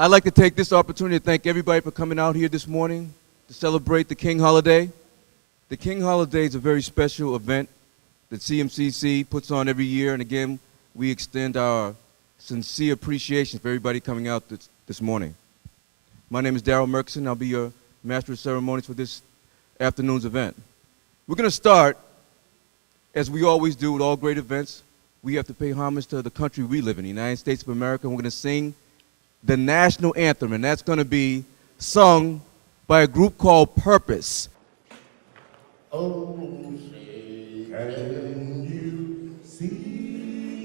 I'd like to take this opportunity to thank everybody for coming out here this morning to celebrate the King Holiday. The King Holiday is a very special event that CMCC puts on every year, and again, we extend our sincere appreciation for everybody coming out this morning. My name is Darryl Murkison. I'll be your Master of Ceremonies for this afternoon's event. We're going to start, as we always do with all great events. We have to pay homage to the country we live in, the United States of America, and we're going to sing the national anthem, and that's going to be sung by a group called Purpose. Oh, say, can you see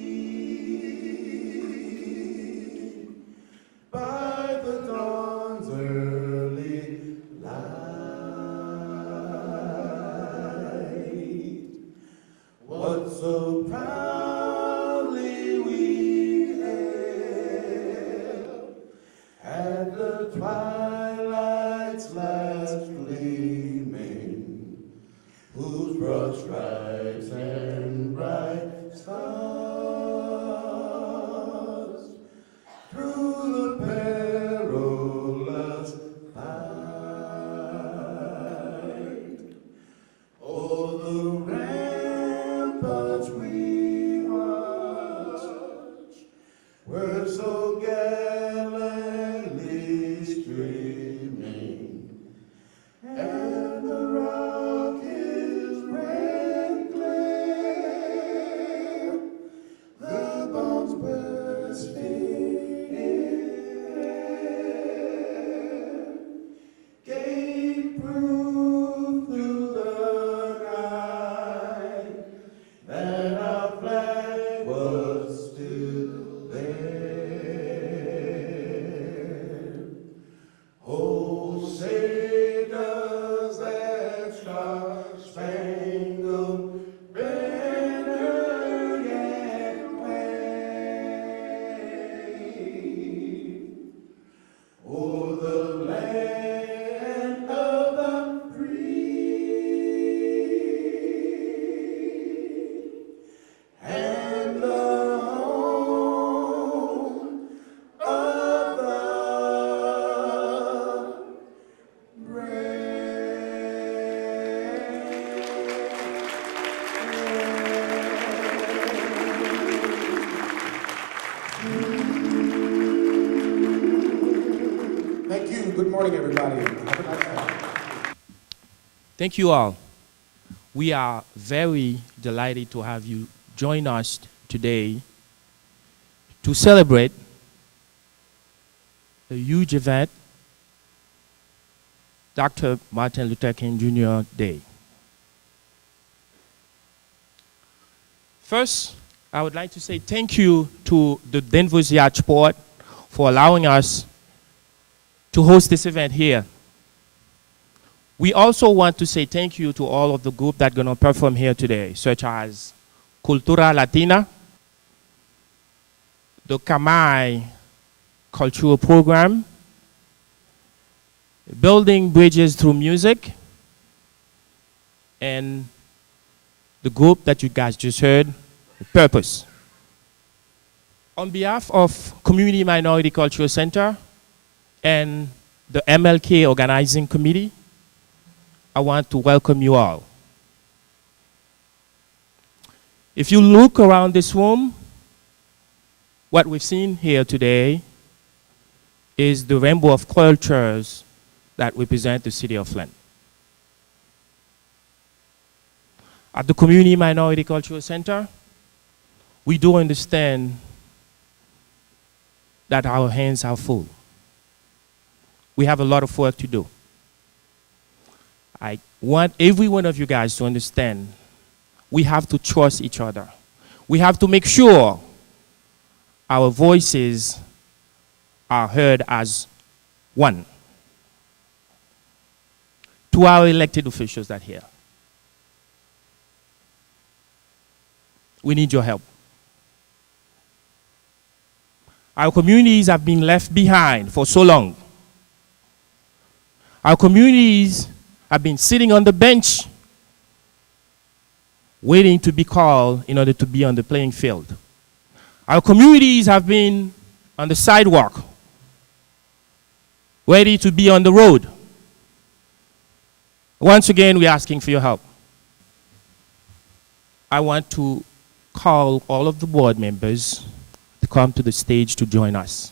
by the dawn's early light what so proudly we hailed at the twilight's last gleaming, whose broad stripes and bright stars through the perilous fight o'er the ramparts we watched were so gallantly streaming, and the rocket's red glare, the bombs bursting in air, gave proof through the night that our flag was still there. Oh, say does that star-spangled banner yet wave o'er the land of the free and the home of the Thank you. Good morning, everybody. Have a nice day. Thank you all. We are very delighted to have you join us today to celebrate a huge event, Dr. Martin Luther King Jr. Day. First, I would like to say thank you to the Danvers Yacht for allowing us to host this event here. We also want to say thank you to all of the groups that are going to perform here today, such as Cultura Latina, the Kamai Cultural Program, Building Bridges Through Music, and the group that you guys just heard, Purpose. On behalf of Community Minority Cultural Center and the MLK Organizing Committee, I want to welcome you all. If you look around this room, what we've seen here today is the rainbow of cultures that represent the city of Lynn. At the Community Minority Cultural Center, we do understand that our hands are full. We have a lot of work to do. I want every one of you guys to understand we have to trust each other. We have to make sure our voices are heard as one. To our elected officials that are here, we need your help. Our communities have been left behind for so long. Our communities have been sitting on the bench waiting to be called in order to be on the playing field. Our communities have been on the sidewalk ready to be on the road. Once again, we're asking for your help. I want to call all of the board members to come to the stage to join us.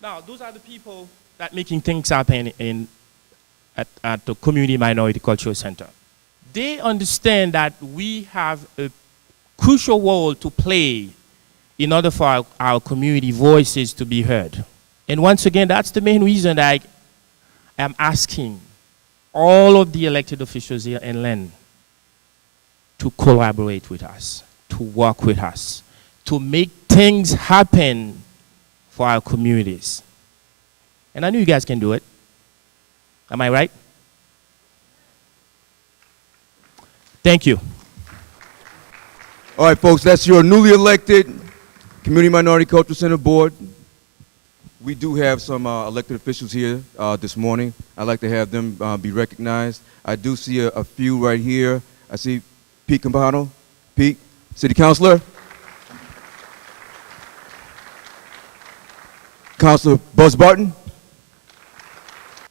Now, those are the people that making things happen at the Community Minority Cultural Center. They understand that we have a crucial role to play in order for our community voices to be heard. And once again, that's the main reason that I am asking all of the elected officials here in Lynn to collaborate with us, to work with us, to make things happen for our communities. And I know you guys can do it. Am I right? Thank you. All right, folks, that's your newly elected Community Minority Cultural Center Board. We do have some elected officials here this morning. I'd like to have them be recognized. I do see a few right here. I see Pete Campano. Pete, City Councilor. Councilor Buzz Barton.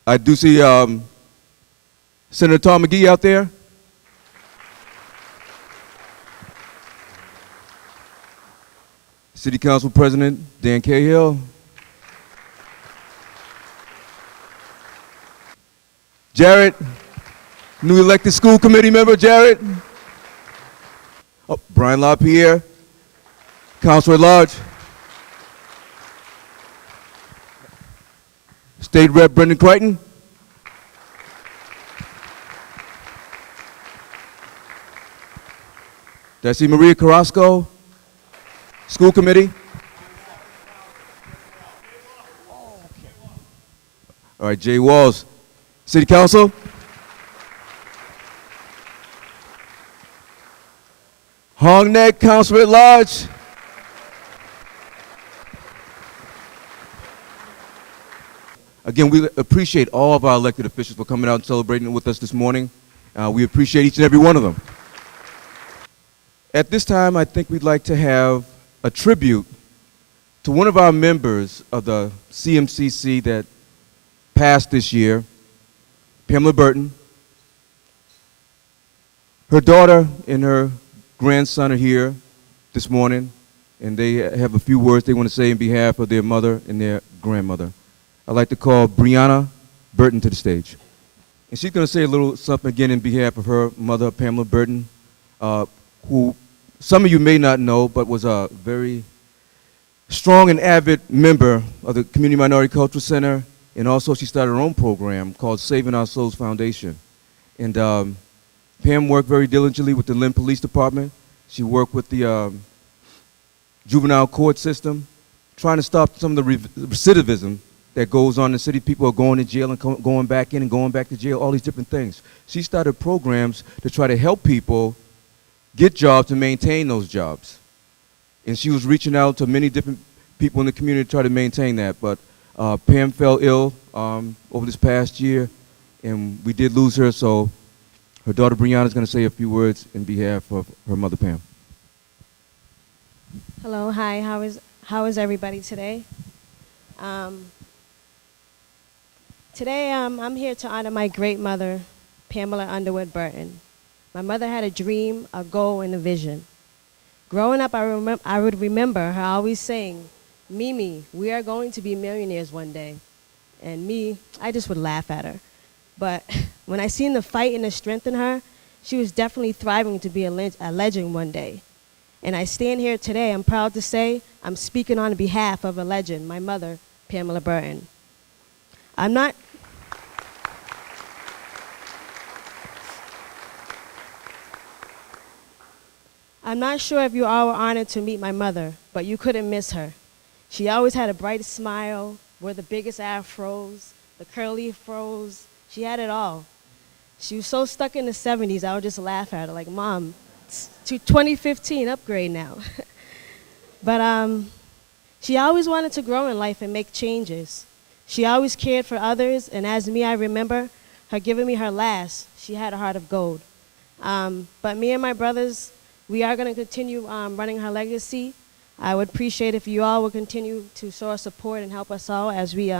I do see Senator Tom McGee out there. City Council President Dan Cahill. Jared, newly elected school committee member, Jared. Oh, Brian LaPierre, Councilor at Large. State Rep Brendan Crichton. Did I see Maria Carrasco, school committee? All right, Jay Walls, City Council. Hong Nek, Councilor at Large. Again, we appreciate all of our elected officials for coming out and celebrating with us this morning. We appreciate each and every one of them. At this time, I think we'd like to have a tribute to one of our members of the CMCC that passed this year, Pamela Burton. Her daughter and her grandson are here this morning, and they have a few words they want to say in behalf of their mother and their grandmother. I'd like to call Brianna Burton to the stage. And she's going to say a little something again in behalf of her mother, Pamela Burton, who some of you may not know, but was a very strong and avid member of the Community Minority Cultural Center, and also she started her own program called Saving Our Souls Foundation. And Pam worked very diligently with the Lynn Police Department. She worked with the juvenile court system, trying to stop some of the recidivism that goes on in the city. People are going to jail and going back in and going back to jail, all these different things. She started programs to try to help people get jobs and maintain those jobs. And she was reaching out to many different people in the community to try to maintain that. But Pam fell ill over this past year, and we did lose her, so her daughter Brianna is going to say a few words in behalf of her mother, Pam. Hello, hi, how is everybody today? Today I'm here to honor my great mother, Pamela Underwood Burton. My mother had a dream, a goal, and a vision. Growing up, I would remember her always saying, "Mimi, we are going to be millionaires one day." And me, I just would laugh at her. But when I seen the fight and the strength in her, she was definitely thriving to be a legend one day. And I stand here today, I'm proud to say, I'm speaking on behalf of a legend, my mother, Pamela Burton. I'm not sure if you all were honored to meet my mother, but you couldn't miss her. She always had a bright smile, wore the biggest afros, the curly fros. She had it all. She was so stuck in the 70s, I would just laugh at her, like, Mom, it's to 2015, upgrade now. But she always wanted to grow in life and make changes. She always cared for others, and as me, I remember her giving me her last. She had a heart of gold. But me and my brothers, we are going to continue running her legacy. I would appreciate if you all would continue to show us support and help us all as we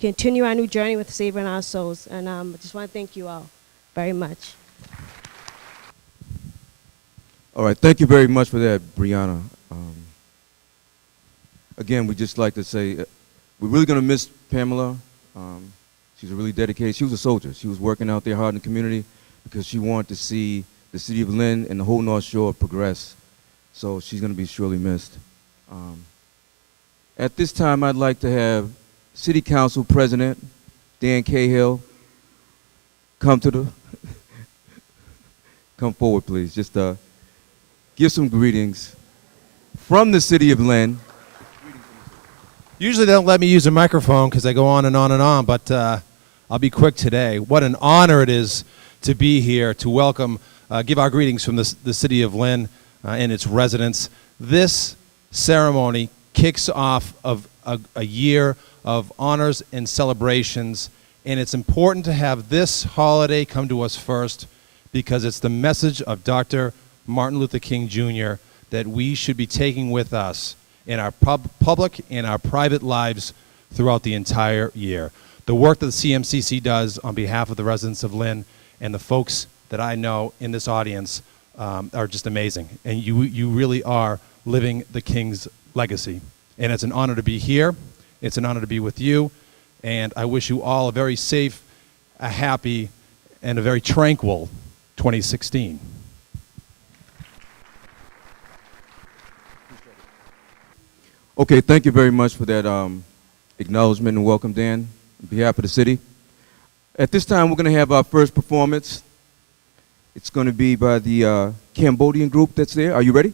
continue our new journey with saving our souls. And I just want to thank you all very much. All right, thank you very much for that, Brianna. Again, we'd just like to say we're really going to miss Pamela. She's a really dedicated, she was a soldier. She was working out there hard in the community because she wanted to see the city of Lynn and the whole North Shore progress. So she's going to be surely missed. At this time, I'd like to have City Council President Dan Cahill come forward, please. Just give some greetings from the city of Lynn. Usually they don't let me use a microphone because I go on and on and on, but I'll be quick today. What an honor it is to be here to welcome, give our greetings from the city of Lynn and its residents. This ceremony kicks off of a year of honors and celebrations, and it's important to have this holiday come to us first because it's the message of Dr. Martin Luther King Jr. that we should be taking with us in our public and our private lives throughout the entire year. The work that the CMCC does on behalf of the residents of Lynn and the folks that I know in this audience are just amazing. And you really are living the King's legacy. And it's an honor to be here. It's an honor to be with you. And I wish you all a very safe, a happy, and a very tranquil 2016. Okay, thank you very much for that acknowledgement and welcome, Dan, on behalf of the city. At this time, we're going to have our first performance. It's going to be by the Cambodian group that's there. Are you ready?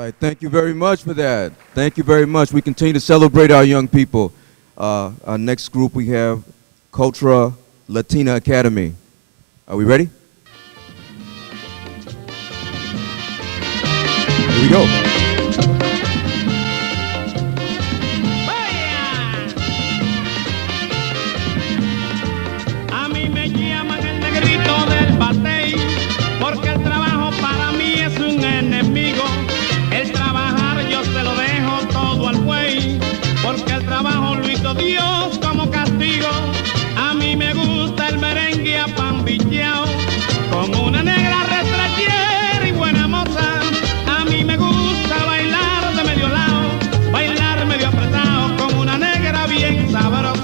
right, thank you very much for that. Thank you very much. We continue to celebrate our young people. Our next group we have Cultura Latina Academy. Are we ready? Here we go. A mí me llaman el negrito del batey, porque el trabajo para mí es un enemigo. El trabajar yo se lo dejo todo al buey, porque el trabajo lo hizo Dios como castigo. A mí me gusta el merengue apambicheao, con una negra retrachera y buena moza. A mí me gusta bailar de medio lado, bailar medio apretado, con una negra bien sabrosa.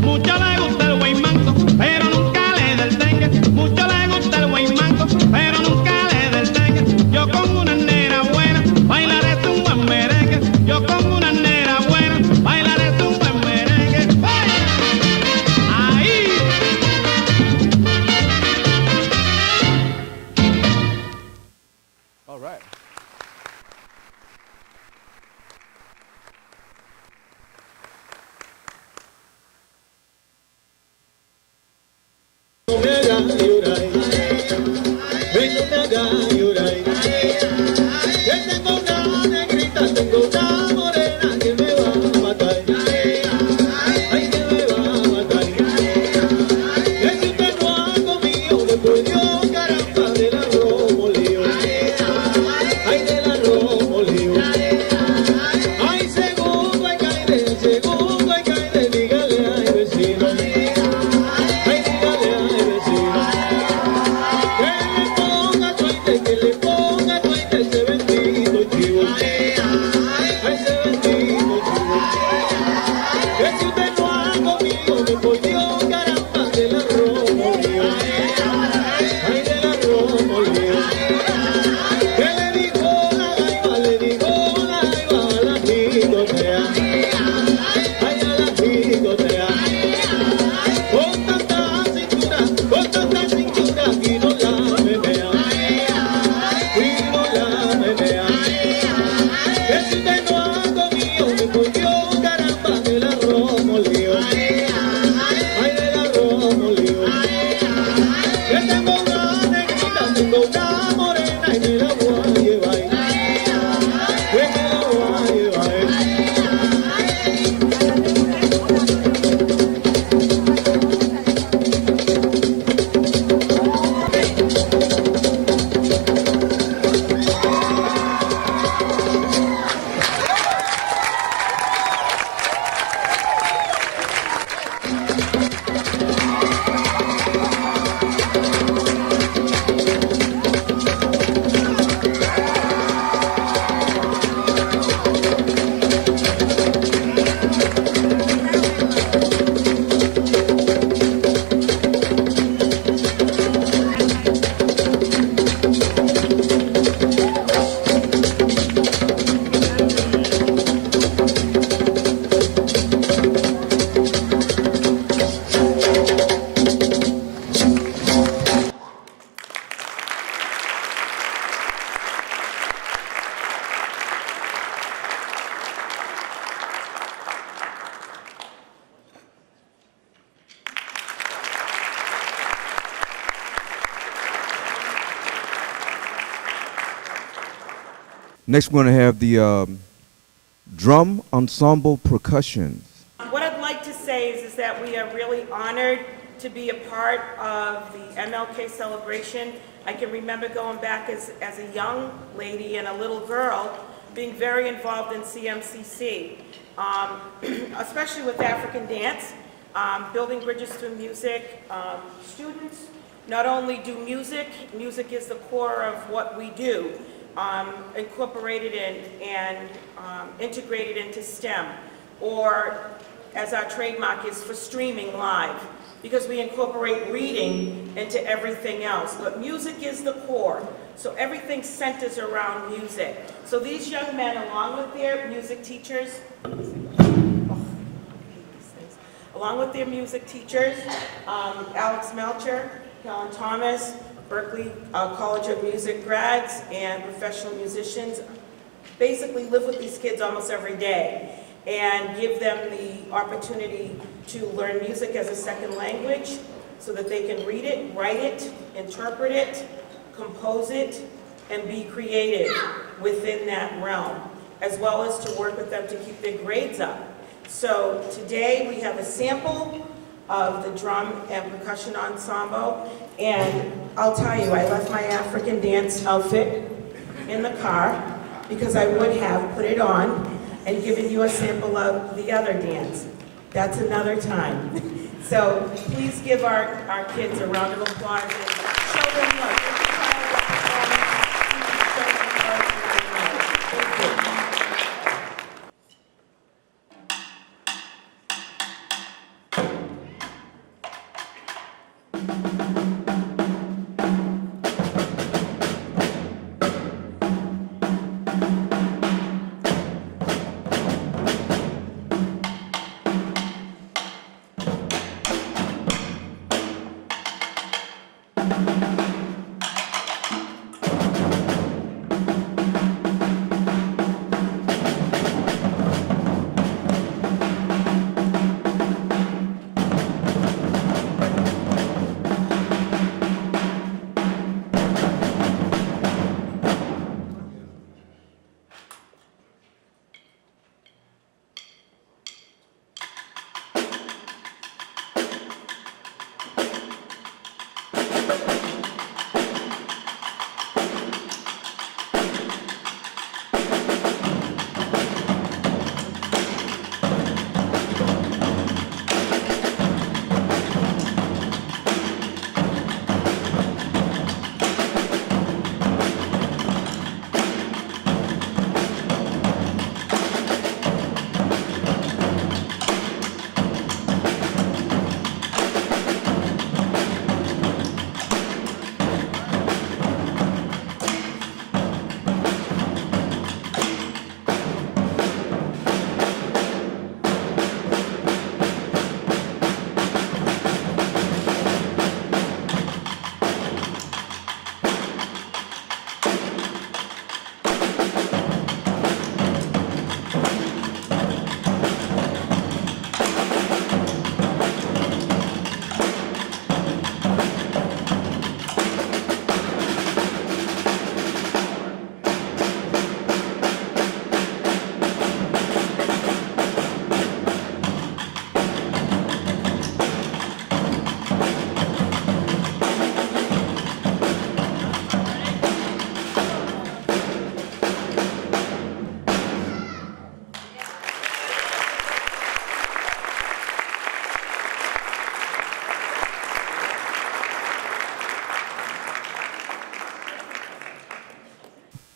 Mucho le gusta el güey manco, pero nunca le da el dengue. Mucho le gusta el güey manco, pero nunca le da el dengue. Yo con una nena buena bailaré un buen merengue. Yo con una nena buena bailaré un buen merengue. Ahí. All right. Next, we're going to have the drum ensemble percussions. What I'd like to say is that we are really honored to be a part of the MLK celebration. I can remember going back as a young lady and a little girl being very involved in CMCC, especially with African dance, building bridges through music. Students not only do music, music is the core of what we do, incorporated in and integrated into STEM, or as our trademark is for streaming live, because we incorporate reading into everything else. But music is the core. So everything centers around music. So these young men, along with their music teachers, Alex Melcher, Helen Thomas, Berkeley College of Music grads, and professional musicians, basically live with these kids almost every day and give them the opportunity to learn music as a second language so that they can read it, write it, interpret it, compose it, and be creative within that realm, as well as to work with them to keep their grades up. So today we have a sample of the drum and percussion ensemble, and I'll tell you, I left my African dance outfit in the car because I would have put it on and given you a sample of the other dance. That's another time. So please give our kids a round of applause and show them love. Thank you.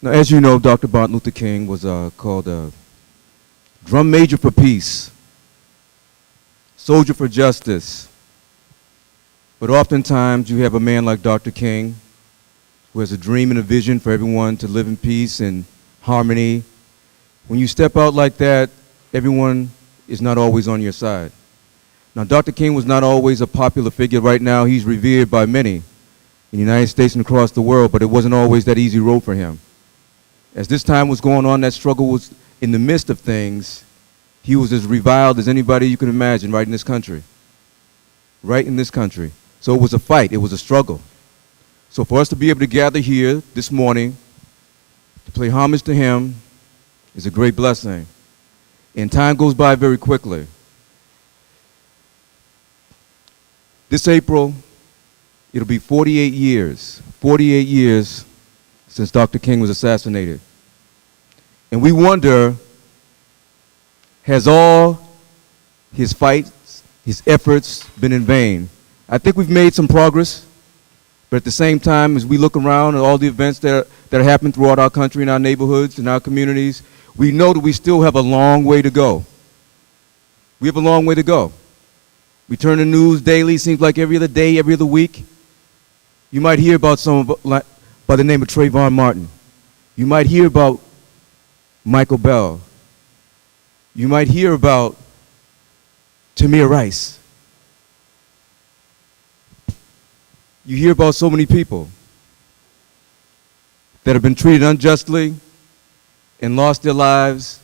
Now, as you know, Dr. Martin Luther King was called a drum major for peace, soldier for justice. But oftentimes you have a man like Dr. King who has a dream and a vision for everyone to live in peace and harmony. When you step out like that, everyone is not always on your side. Now, Dr. King was not always a popular figure. Right now, he's revered by many in the United States and across the world, but it wasn't always that easy road for him. As this time was going on, that struggle was in the midst of things. He was as reviled as anybody you can imagine right in this country. Right in this country. So it was a fight. It was a struggle. So for us to be able to gather here this morning to pay homage to him is a great blessing. And time goes by very quickly. This April, it'll be 48 years since Dr. King was assassinated. And we wonder, has all his fights, his efforts been in vain? I think we've made some progress, but at the same time, as we look around at all the events that are happening throughout our country, in our neighborhoods, in our communities, we know that we still have a long way to go. We have a long way to go. We turn the news daily, seems like every other day, every other week. You might hear about some of by the name of Trayvon Martin. You might hear about Michael Bell. You might hear about Tamir Rice. You hear about so many people that have been treated unjustly and lost their lives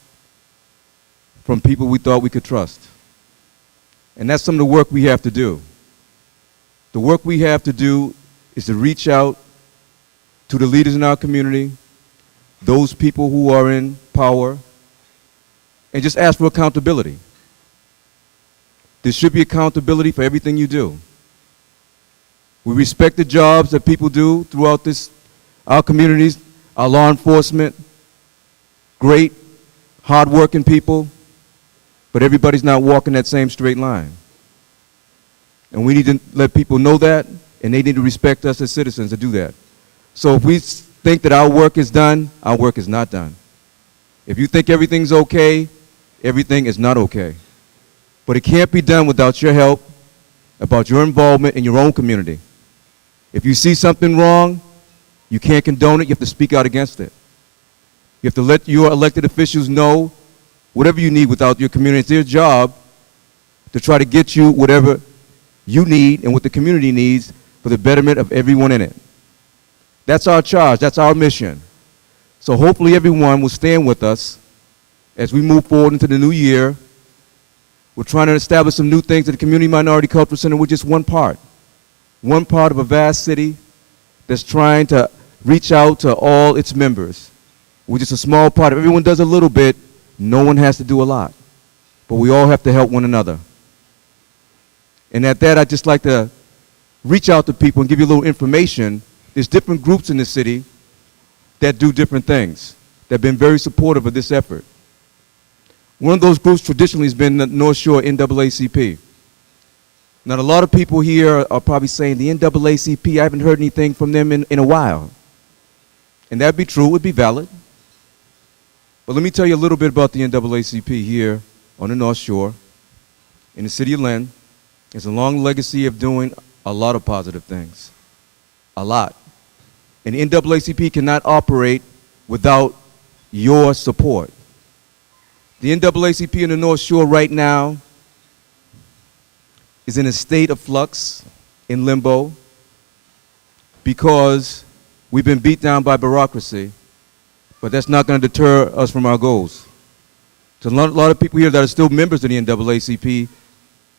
from people we thought we could trust. And that's some of the work we have to do. The work we have to do is to reach out to the leaders in our community, those people who are in power, and just ask for accountability. There should be accountability for everything you do. We respect the jobs that people do throughout our communities, our law enforcement, great, hard-working people, but everybody's not walking that same straight line. And we need to let people know that, and they need to respect us as citizens to do that. So if we think that our work is done, our work is not done. If you think everything's okay, everything is not okay. But it can't be done without your help, about your involvement in your own community. If you see something wrong, you can't condone it, you have to speak out against it. You have to let your elected officials know whatever you need without your community. It's their job to try to get you whatever you need and what the community needs for the betterment of everyone in it. That's our charge, that's our mission. So hopefully everyone will stand with us as we move forward into the new year. We're trying to establish some new things at the Community Minority Cultural Center. We're just one part of a vast city that's trying to reach out to all its members. We're just a small part. If everyone does a little bit, no one has to do a lot. But we all have to help one another. And at that, I'd just like to reach out to people and give you a little information. There's different groups in the city that do different things, that have been very supportive of this effort. One of those groups traditionally has been the North Shore NAACP. Now, a lot of people here are probably saying, the NAACP, I haven't heard anything from them in a while. And that'd be true, it would be valid. But let me tell you a little bit about the NAACP here on the North Shore, in the city of Lynn. It's a long legacy of doing a lot of positive things, a lot. And the NAACP cannot operate without your support. The NAACP in the North Shore right now is in a state of flux, in limbo, because we've been beat down by bureaucracy, but that's not going to deter us from our goals. There's a lot of people here that are still members of the NAACP,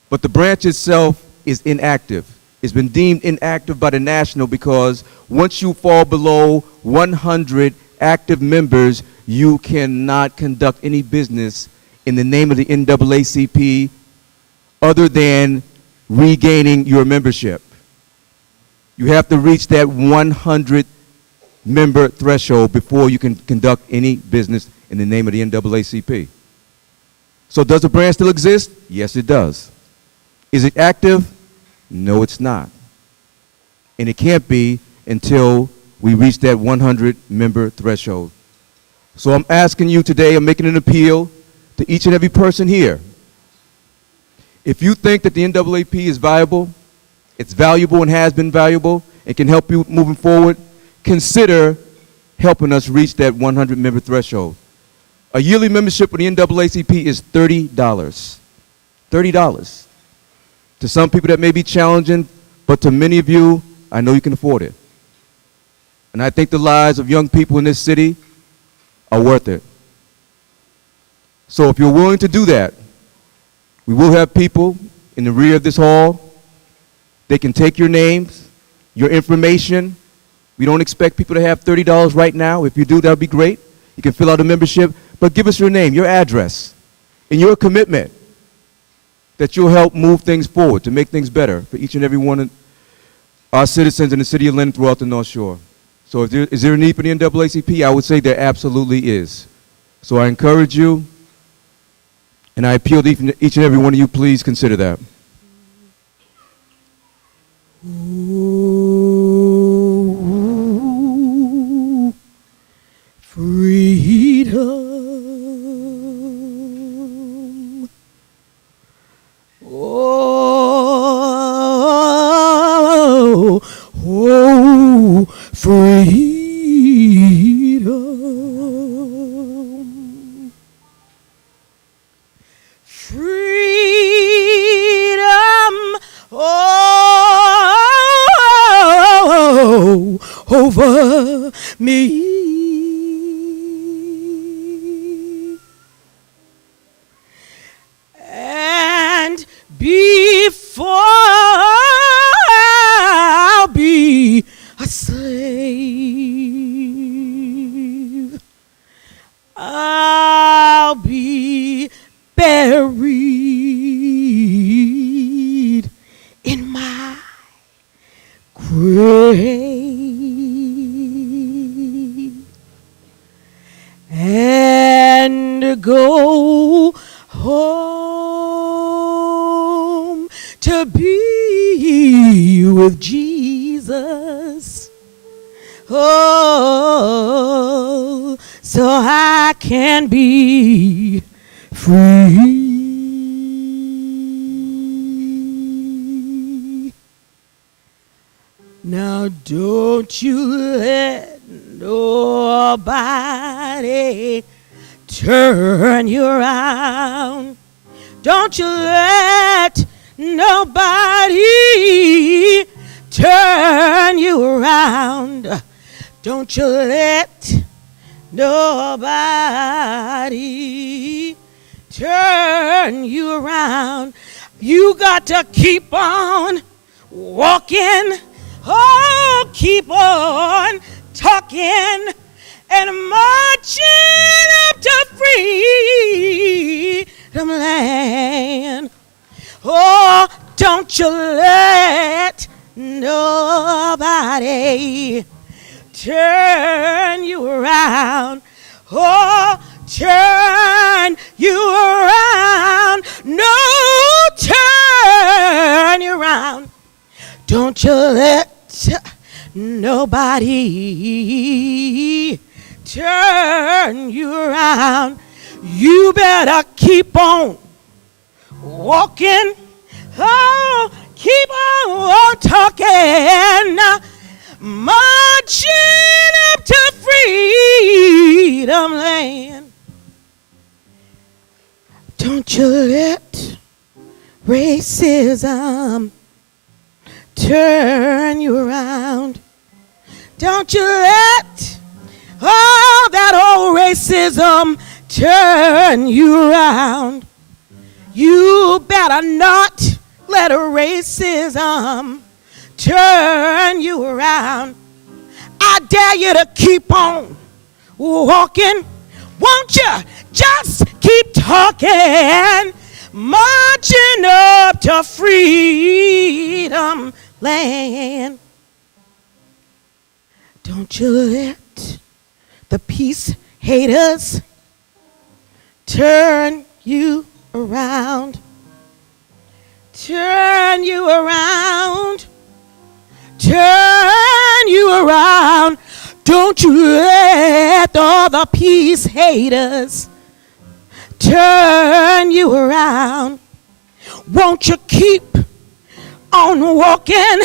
but the branch itself is inactive. It's been deemed inactive by the national because once you fall below 100 active members, you cannot conduct any business in the name of the NAACP other than regaining your membership. You have to reach that 100 member threshold before you can conduct any business in the name of the NAACP. So does the branch still exist? Yes, it does. Is it active? No, it's not. And it can't be until we reach that 100 member threshold. So I'm asking you today, I'm making an appeal to each and every person here. If you think that the NAACP is viable, it's valuable and has been valuable, and can help you moving forward, consider helping us reach that 100 member threshold. A yearly membership with the NAACP is $30. $30. To some people that may be challenging, but to many of you, I know you can afford it. And I think the lives of young people in this city are worth it. So if you're willing to do that, we will have people in the rear of this hall. They can take your names, your information. We don't expect people to have $30 right now. If you do, that would be great. You can fill out a membership, but give us your name, your address, and your commitment that you'll help move things forward to make things better for each and every one of our citizens in the city of Lynn throughout the North Shore. So is there a need for the NAACP? I would say there absolutely is. So I encourage you, and I appeal to each and every one of you, please consider that. Ooh, freedom. Oh, oh, freedom. over me. And before I'll be a slave, I'll be buried in my grave and go home to be with Jesus. Oh, so I can be free. Now don't you let nobody turn you around. Don't you let nobody turn you around. Don't you let nobody turn you around. You got to keep on walking. Oh, keep on talking and marching up to freedom land. Oh, don't you let nobody turn you around. Oh, turn you around. No, turn you around. Don't you let nobody turn you around. You better keep on walking. Oh, keep on talking. Marching up to freedom land. Don't you let racism turn you around. Don't you let all that old racism turn you around. You better not let a racism turn you around. I dare you to keep on walking. Won't you just keep talking? Marching up to freedom land. Don't you let the peace haters turn you around. Turn you around. Turn you around. Don't you let all the peace haters turn you around. Won't you keep on walking?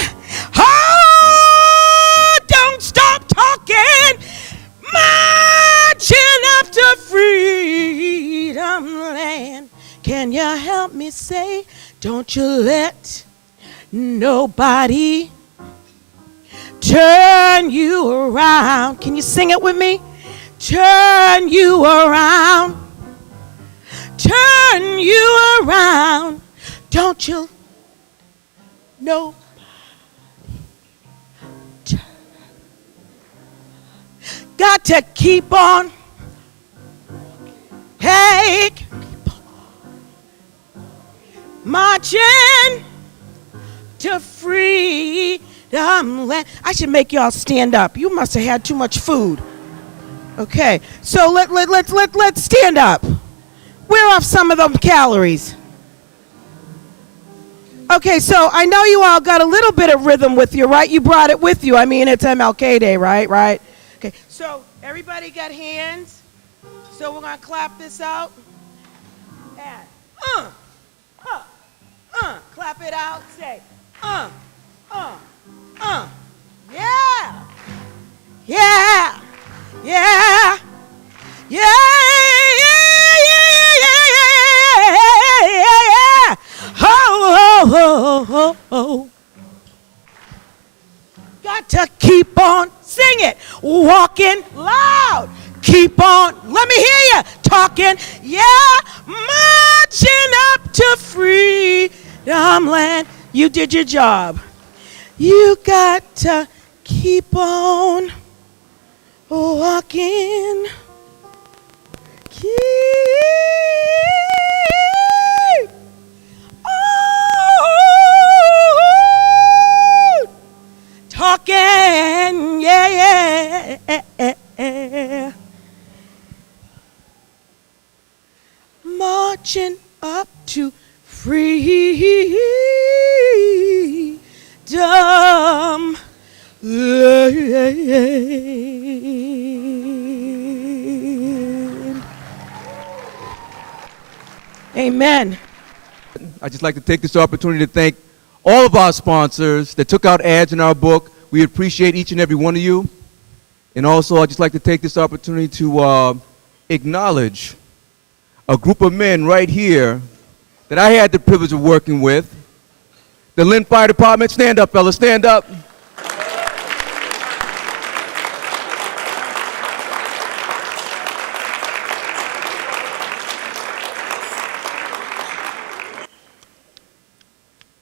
Oh, don't stop talking. Marching up to freedom land. Can you help me say, don't you let nobody turn you around. Can you sing it with me? Turn you around. Turn you around. Don't you know? Got to keep on. Hey, keep on marching to freedom land. I should make y'all stand up. You must have had too much food. Okay, so let's stand up. Wear off some of them calories. Okay, so I know you all got a little bit of rhythm with you, right? You brought it with you. I mean, it's MLK Day, right? Right? Okay, so everybody got hands? So we're going to clap this out. And, clap it out. Say, yeah. Yeah. Yeah. Yeah. Oh. got to keep on, sing it, walking loud. Keep on, let me hear you, talking, yeah, marching up to freedom land. You did your job. You got to keep on walking. Keep on talking, yeah. Marching up to freedom. Amen. I'd just like to take this opportunity to thank all of our sponsors that took out ads in our book. We appreciate each and every one of you. And also, I'd just like to take this opportunity to acknowledge a group of men right here that I had the privilege of working with. The Lynn Fire Department. Stand up, fellas, stand up.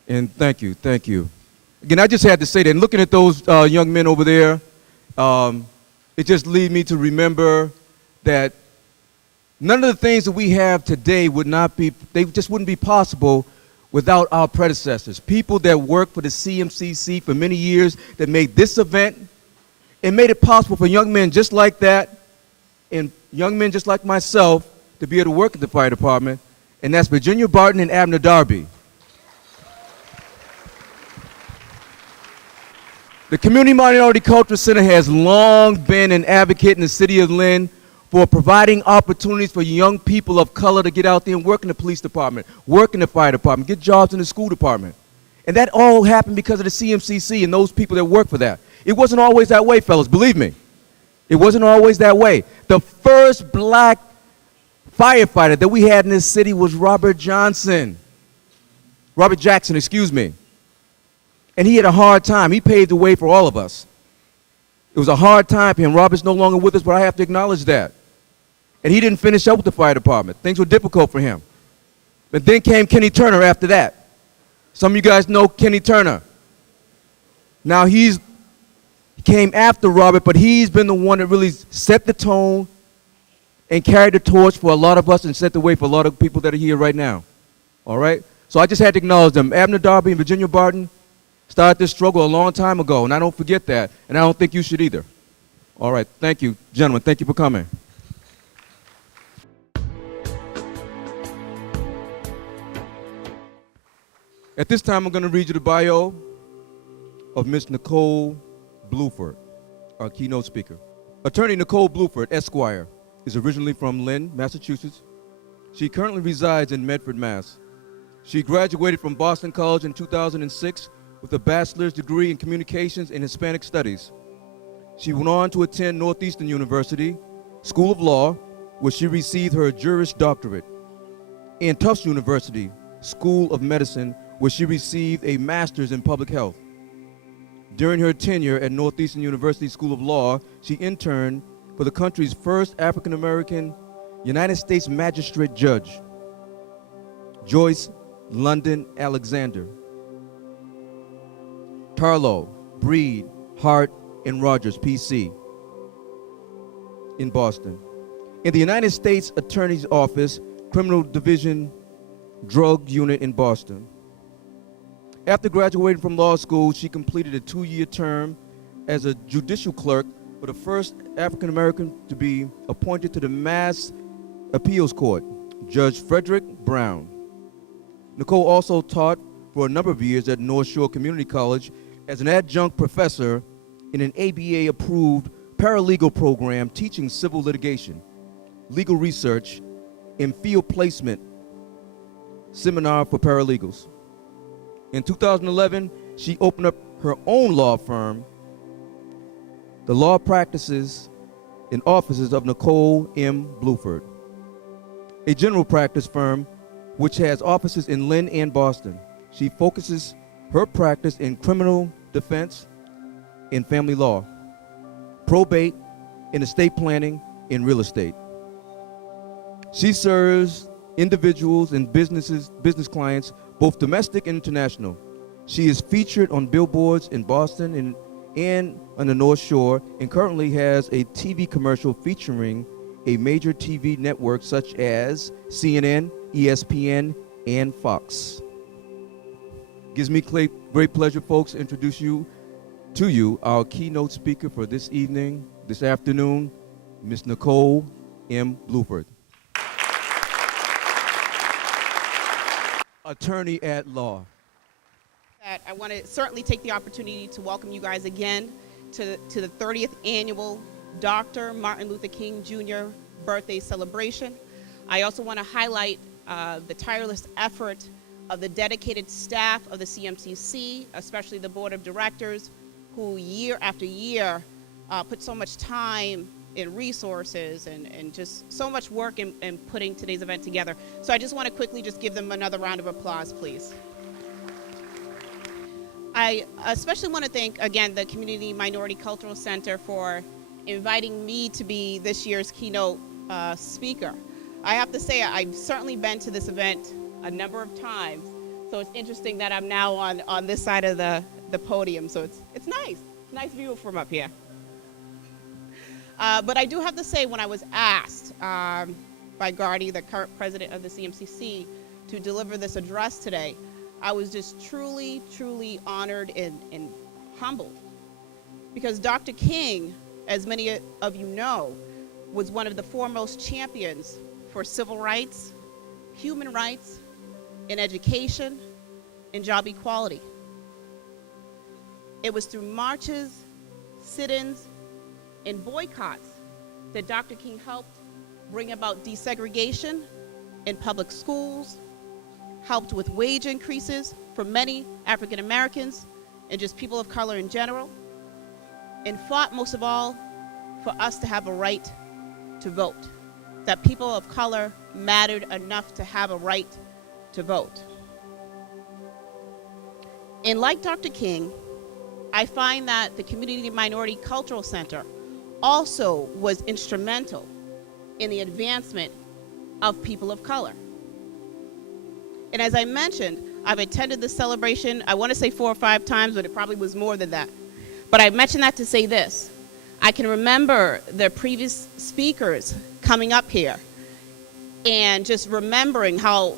And thank you, thank you. Again, I just had to say that, and looking at those young men over there, it just leads me to remember that none of the things that we have today would not be, they just wouldn't be possible without our predecessors. People that worked for the CMCC for many years that made this event and made it possible for young men just like that and young men just like myself to be able to work at the fire department, and that's Virginia Barton and Abner Darby. The Community Minority Cultural Center has long been an advocate in the city of Lynn for providing opportunities for young people of color to get out there and work in the police department, work in the fire department, get jobs in the school department. And that all happened because of the CMCC and those people that work for that. It wasn't always that way, fellas, believe me. It wasn't always that way. The first black firefighter that we had in this city was Robert Jackson, excuse me. And he had a hard time. He paved the way for all of us. It was a hard time for him. Robert's no longer with us, but I have to acknowledge that. And he didn't finish up with the fire department. Things were difficult for him. But then came Kenny Turner after that. Some of you guys know Kenny Turner. Now he came after Robert, but he's been the one that really set the tone and carried the torch for a lot of us and set the way for a lot of people that are here right now. All right? So I just had to acknowledge them. Abner Darby and Virginia Barton started this struggle a long time ago, and I don't forget that, and I don't think you should either. All right, thank you, gentlemen. Thank you for coming. At this time, I'm going to read you the bio of Ms. Nicole Bluford, our keynote speaker. Attorney Nicole Bluford, Esquire, is originally from Lynn, Massachusetts. She currently resides in Medford, Mass. She graduated from Boston College in 2006 with a bachelor's degree in communications and Hispanic studies. She went on to attend Northeastern University School of Law, where she received her Juris Doctorate, and Tufts University School of Medicine, where she received a master's in public health. During her tenure at Northeastern University School of Law, she interned for the country's first African-American United States magistrate judge, Joyce London Alexander. Tarlow, Breed, Hart, and Rogers, PC, in Boston. In the United States Attorney's Office, Criminal Division, Drug Unit in Boston. After graduating from law school, she completed a 2-year term as a judicial clerk for the first African American to be appointed to the Mass Appeals Court, Judge Frederick Brown. Nicole also taught for a number of years at North Shore Community College as an adjunct professor in an ABA-approved paralegal program teaching civil litigation, legal research, and field placement seminar for paralegals. In 2011, she opened up her own law firm, the law practices and offices of Nicole M. Bluford, a general practice firm which has offices in Lynn and Boston. She focuses her practice in criminal defense, and family law, probate and estate planning, and real estate. She serves individuals and business clients, both domestic and international. She is featured on billboards in Boston and on the North Shore, and currently has a TV commercial featuring a major TV network such as CNN, ESPN, and Fox. Gives me great pleasure, folks, to introduce to you our keynote speaker for this evening, this afternoon, Ms. Nicole M. Bluford. Attorney at law. I want to certainly take the opportunity to welcome you guys again to the 30th annual Dr. Martin Luther King Jr. birthday celebration. I also want to highlight the tireless effort of the dedicated staff of the CMCC, especially the board of directors, who year after year put so much time and resources and just so much work in putting today's event together. So I just want to quickly just give them another round of applause, please. I especially want to thank, again, the Community Minority Cultural Center for inviting me to be this year's keynote speaker. I have to say, I've certainly been to this event a number of times, so it's interesting that I'm now on this side of the podium, so it's nice. Nice view from up here. But I do have to say, when I was asked by Gardy, the current president of the CMCC, to deliver this address today, I was just truly, truly honored and humbled. Because Dr. King, as many of you know, was one of the foremost champions for civil rights, human rights, and education, and job equality. It was through marches, sit-ins, and boycotts that Dr. King helped bring about desegregation in public schools, helped with wage increases for many African Americans and just people of color in general, and fought most of all for us to have a right to vote, that people of color mattered enough to have a right to vote. And like Dr. King, I find that the Community Minority Cultural Center also was instrumental in the advancement of people of color. And as I mentioned, I've attended this celebration, I want to say 4 or 5 times, but it probably was more than that. But I mentioned that to say this. I can remember the previous speakers coming up here and just remembering how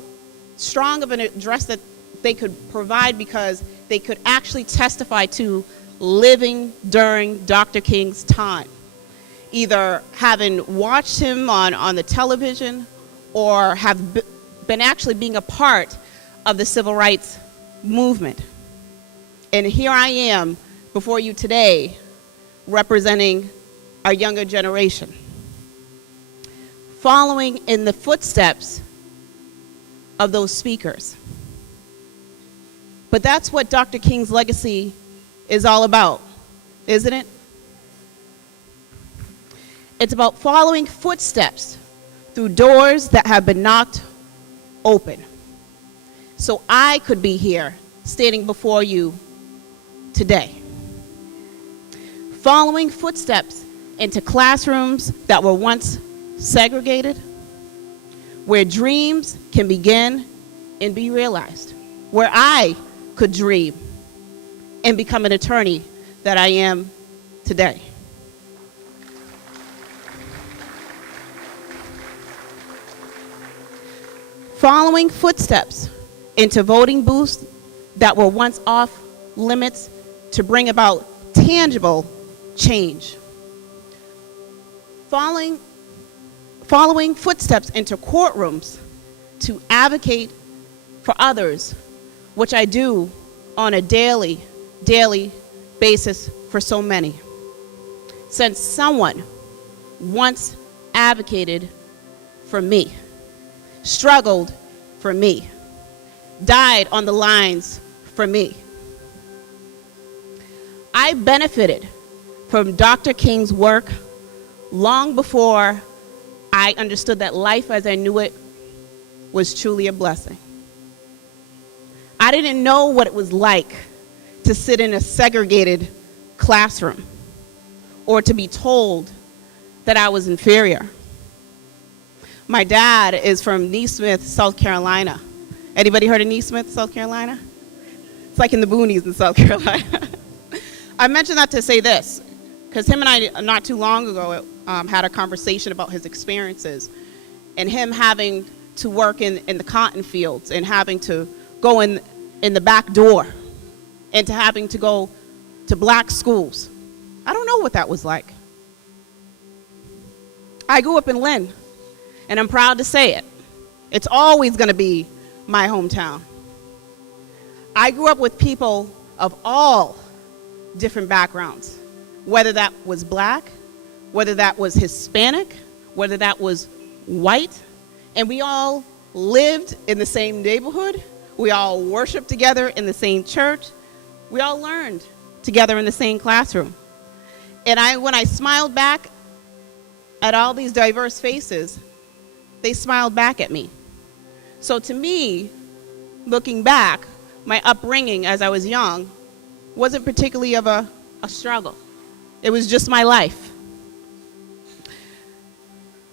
strong of an address that they could provide, because they could actually testify to living during Dr. King's time, either having watched him on the television or have been actually being a part of the civil rights movement. And here I am before you today representing our younger generation, following in the footsteps of those speakers. But that's what Dr. King's legacy is all about, isn't it? It's about following footsteps through doors that have been knocked open, so I could be here standing before you today. Following footsteps into classrooms that were once segregated, where dreams can begin and be realized, where I could dream and become an attorney that I am today. Following footsteps into voting booths that were once off limits to bring about tangible change. Following footsteps into courtrooms to advocate for others, which I do on a daily basis for so many. Since someone once advocated for me, struggled for me, died on the lines for me. I benefited from Dr. King's work long before I understood that life as I knew it was truly a blessing. I didn't know what it was like to sit in a segregated classroom or to be told that I was inferior. My dad is from Neesmith, South Carolina. Anybody heard of Neesmith, South Carolina? It's like in the boonies in South Carolina. I mention that to say this, because him and I, not too long ago, had a conversation about his experiences and him having to work in the cotton fields and having to go in the back door and to having to go to black schools. I don't know what that was like. I grew up in Lynn, and I'm proud to say it. It's always going to be my hometown. I grew up with people of all different backgrounds, whether that was black, whether that was Hispanic, whether that was white, and we all lived in the same neighborhood. We all worshiped together in the same church. We all learned together in the same classroom. And when I smiled back at all these diverse faces, they smiled back at me. So to me, looking back, my upbringing as I was young wasn't particularly of a struggle. It was just my life.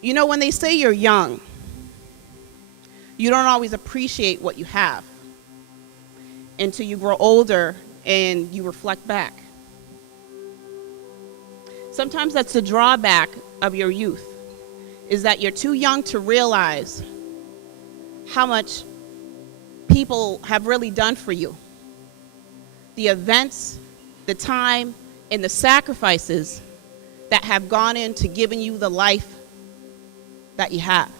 You know, when they say you're young, you don't always appreciate what you have until you grow older and you reflect back. Sometimes that's the drawback of your youth, is that you're too young to realize how much people have really done for you. The events, the time, and the sacrifices that have gone into giving you the life that you have.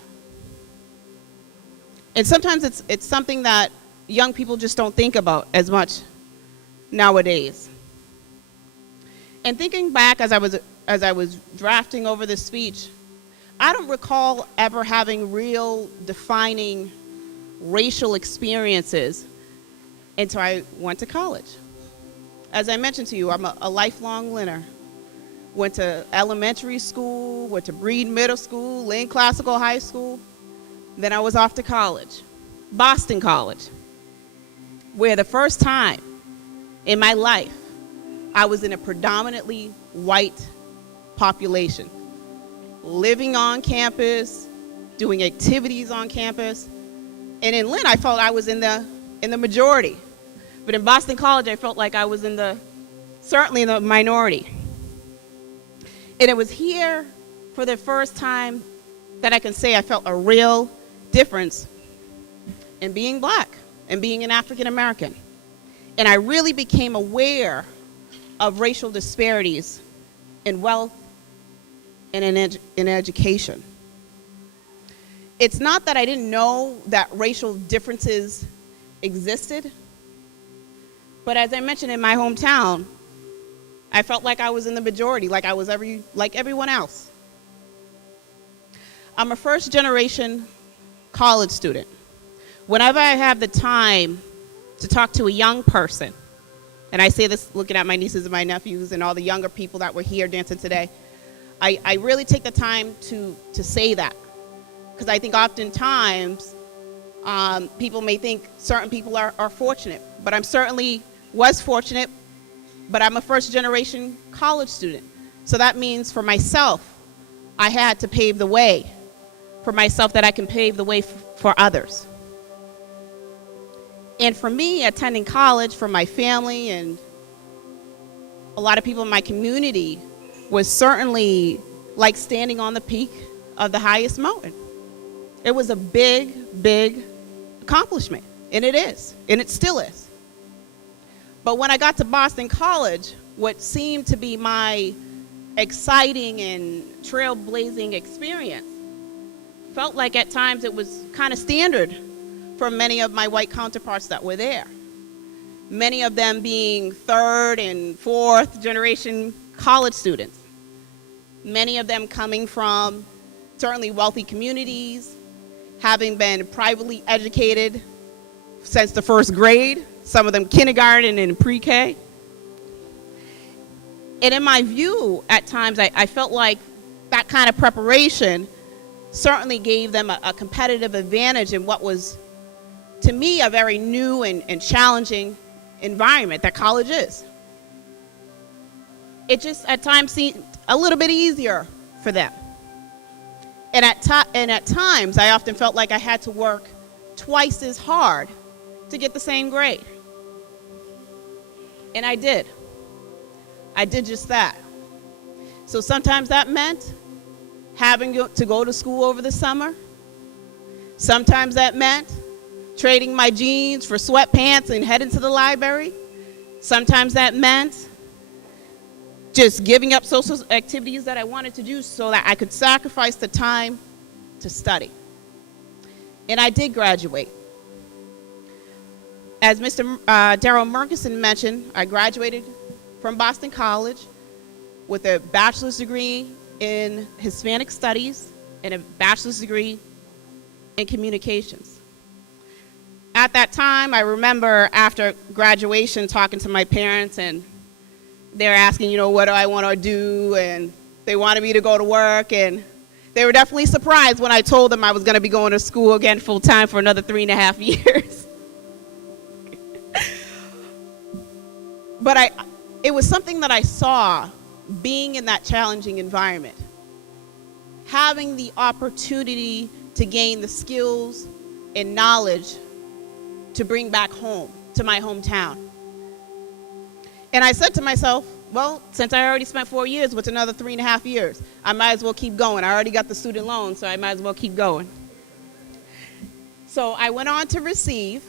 And sometimes it's something that young people just don't think about as much nowadays. And thinking back as I was drafting over this speech, I don't recall ever having real defining racial experiences until I went to college. As I mentioned to you, I'm a lifelong Lynner. Went to elementary school, went to Breed Middle School, Lynn Classical High School. Then I was off to college, Boston College, where the first time in my life I was in a predominantly white population, living on campus, doing activities on campus. And in Lynn, I felt I was in the majority. But in Boston College, I felt like I was certainly in the minority. And it was here for the first time that I can say I felt a real difference in being black and being an African American. And I really became aware of racial disparities in wealth and in education. It's not that I didn't know that racial differences existed, but as I mentioned, in my hometown, I felt like I was in the majority, like I was like everyone else. I'm a first-generation college student. Whenever I have the time to talk to a young person, and I say this looking at my nieces and my nephews and all the younger people that were here dancing today, I really take the time to say that. Because I think oftentimes people may think certain people are fortunate, but I'm certainly was fortunate, but I'm a first-generation college student. So that means for myself, I had to pave the way for myself that I can pave the way for others. And for me, attending college, for my family and a lot of people in my community, was certainly like standing on the peak of the highest mountain. It was a big, big accomplishment, and it is, and it still is. But when I got to Boston College, what seemed to be my exciting and trailblazing experience felt like at times it was kind of standard for many of my white counterparts that were there. Many of them being third and fourth generation college students. Many of them coming from certainly wealthy communities, having been privately educated since the first grade, some of them kindergarten and pre-K. And in my view, at times, I felt like that kind of preparation certainly gave them a competitive advantage in what was, to me, a very new and challenging environment that college is. it just at times seemed a little bit easier for them. And at times, I often felt like I had to work twice as hard to get the same grade. And I did. I did just that. So sometimes that meant having to go to school over the summer. Sometimes that meant trading my jeans for sweatpants and heading to the library. Sometimes that meant just giving up social activities that I wanted to do so that I could sacrifice the time to study. And I did graduate. As Mr. Darryl Murkison mentioned, I graduated from Boston College with a bachelor's degree in Hispanic Studies and a bachelor's degree in communications. At that time, I remember after graduation talking to my parents, and they're asking, what do I want to do, and they wanted me to go to work, and they were definitely surprised when I told them I was going to be going to school again full time for another 3.5 years. But it was something that I saw being in that challenging environment, having the opportunity to gain the skills and knowledge to bring back home to my hometown. And I said to myself, well, since I already spent 4 years, what's another 3.5 years? I might as well keep going. I already got the student loan, so I might as well keep going. So I went on to receive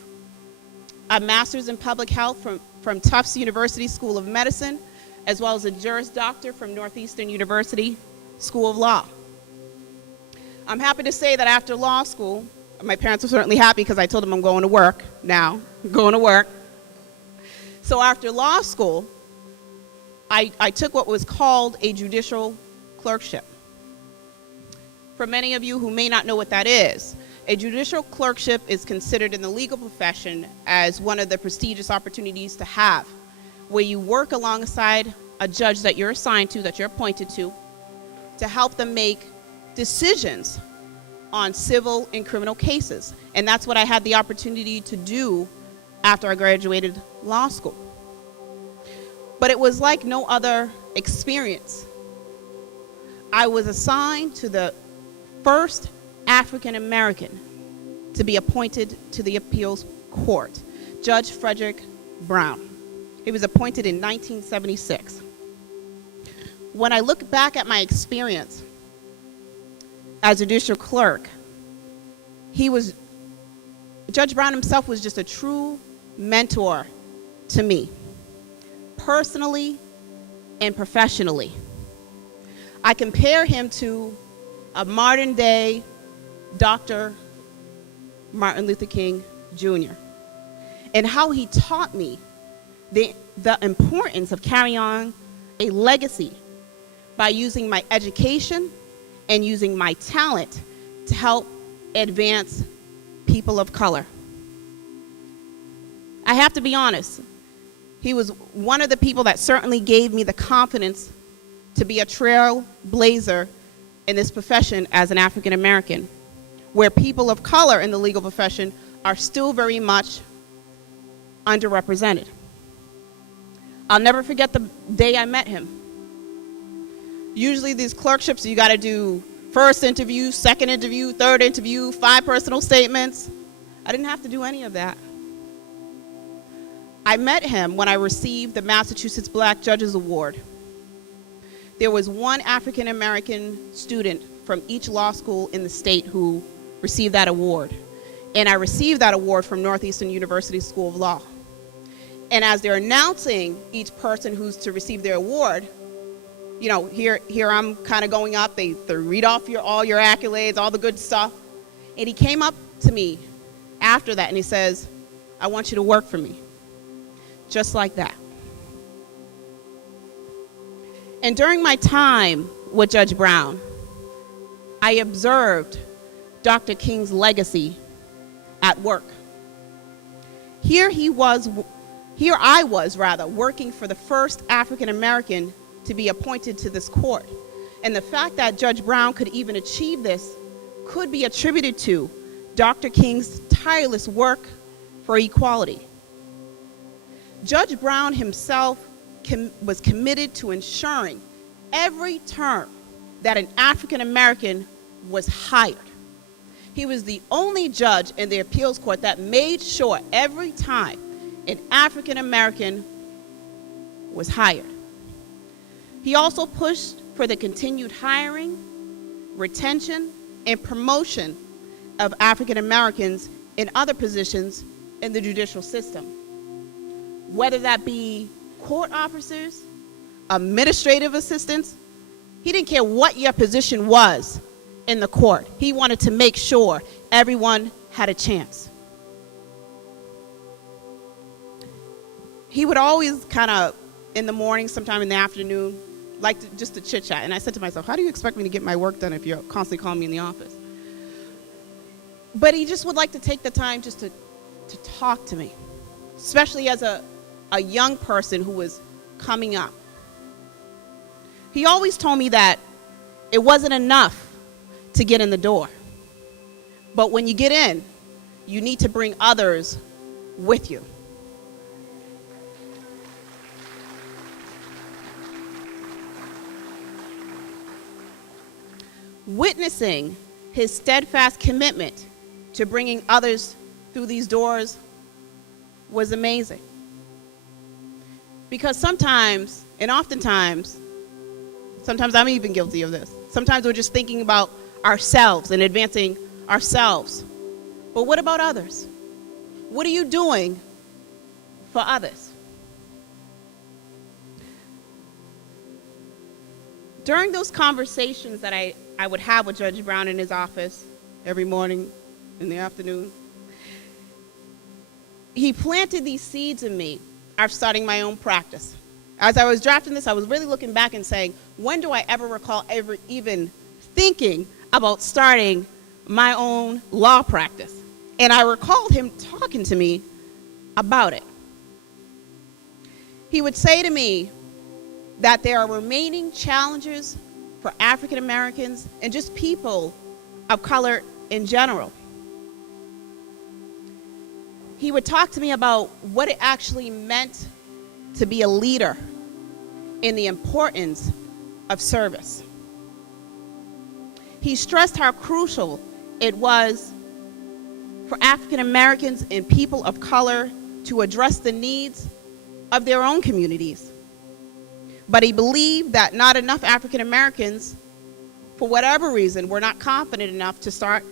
a master's in public health from Tufts University School of Medicine, as well as a Juris Doctor from Northeastern University School of Law. I'm happy to say that after law school, my parents were certainly happy because I told them I'm going to work now, going to work. So after law school, I took what was called a judicial clerkship. For many of you who may not know what that is, a judicial clerkship is considered in the legal profession as one of the prestigious opportunities to have, where you work alongside a judge that you're assigned to, that you're appointed to help them make decisions on civil and criminal cases. And that's what I had the opportunity to do after I graduated law school. But it was like no other experience. I was assigned to the first African American to be appointed to the appeals court, Judge Frederick Brown. He was appointed in 1976. When I look back at my experience as a judicial clerk, Judge Brown himself was just a true mentor to me, personally and professionally. I compare him to a modern day Dr. Martin Luther King Jr. and how he taught me the importance of carrying on a legacy by using my education and using my talent to help advance people of color. I have to be honest, he was one of the people that certainly gave me the confidence to be a trailblazer in this profession as an African American, where people of color in the legal profession are still very much underrepresented. I'll never forget the day I met him. Usually these clerkships, you got to do first interview, second interview, third interview, 5 personal statements. I didn't have to do any of that. I met him when I received the Massachusetts Black Judges Award. There was one African American student from each law school in the state who received that award. And I received that award from Northeastern University School of Law. And as they're announcing each person who's to receive their award, here I'm kind of going up. They read off all your accolades, all the good stuff. And he came up to me after that and he says, I want you to work for me. Just like that. And during my time with Judge Brown, I observed Dr. King's legacy at work. Here I was working for the first African American to be appointed to this court. And the fact that Judge Brown could even achieve this could be attributed to Dr. King's tireless work for equality. Judge Brown himself was committed to ensuring every term that an African American was hired. He was the only judge in the appeals court that made sure every time an African American was hired. He also pushed for the continued hiring, retention, and promotion of African Americans in other positions in the judicial system, whether that be court officers, administrative assistants. He didn't care what your position was in the court. He wanted to make sure everyone had a chance. He would always kind of, in the morning, sometime in the afternoon, like just to chit chat. And I said to myself, how do you expect me to get my work done if you're constantly calling me in the office? But he just would like to take the time just to talk to me, especially as a young person who was coming up. He always told me that it wasn't enough to get in the door. But when you get in, you need to bring others with you. Witnessing his steadfast commitment to bringing others through these doors was amazing. Because sometimes, and oftentimes, sometimes I'm even guilty of this. Sometimes we're just thinking about ourselves and advancing ourselves. But what about others? What are you doing for others? During those conversations that I would have with Judge Brown in his office every morning in the afternoon, he planted these seeds in me of starting my own practice. As I was drafting this, I was really looking back and saying, when do I ever recall ever even thinking about starting my own law practice? And I recalled him talking to me about it. He would say to me that there are remaining challenges for African Americans and just people of color in general. He would talk to me about what it actually meant to be a leader and the importance of service. He stressed how crucial it was for African Americans and people of color to address the needs of their own communities. But he believed that not enough African Americans, for whatever reason, were not confident enough to start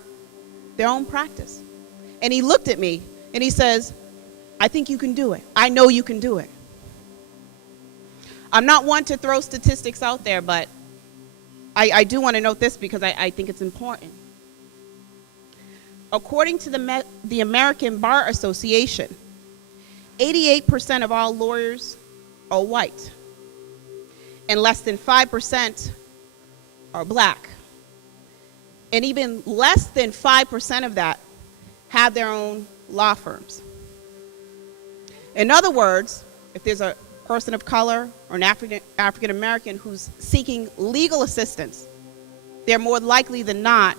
their own practice. And he looked at me and he says, I think you can do it. I know you can do it. I'm not one to throw statistics out there, but I do want to note this because I think it's important. According to the American Bar Association, 88% of all lawyers are white, and less than 5% are black. And even less than 5% of that have their own law firms. In other words, if there's a person of color or an African American who's seeking legal assistance, they're more likely than not